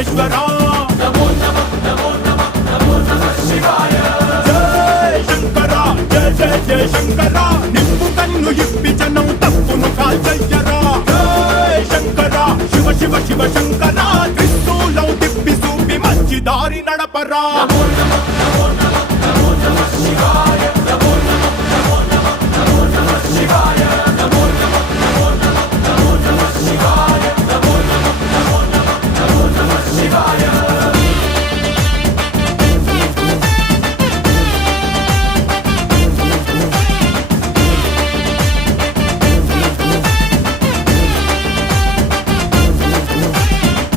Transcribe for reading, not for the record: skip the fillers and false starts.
పరమేశ్వర నమో నమః నమో నమః నమో నమః శివాయ జై శంకర జయ జయ జయ శంకర నిప్పు కన్ను ఇప్పి జనం తప్పును కాల్చయ్యరా జై శంకర శివ శివ శివ శంకర త్రిశూలం తిప్పి చూపి మంచి దారి నడపరా నమో నమః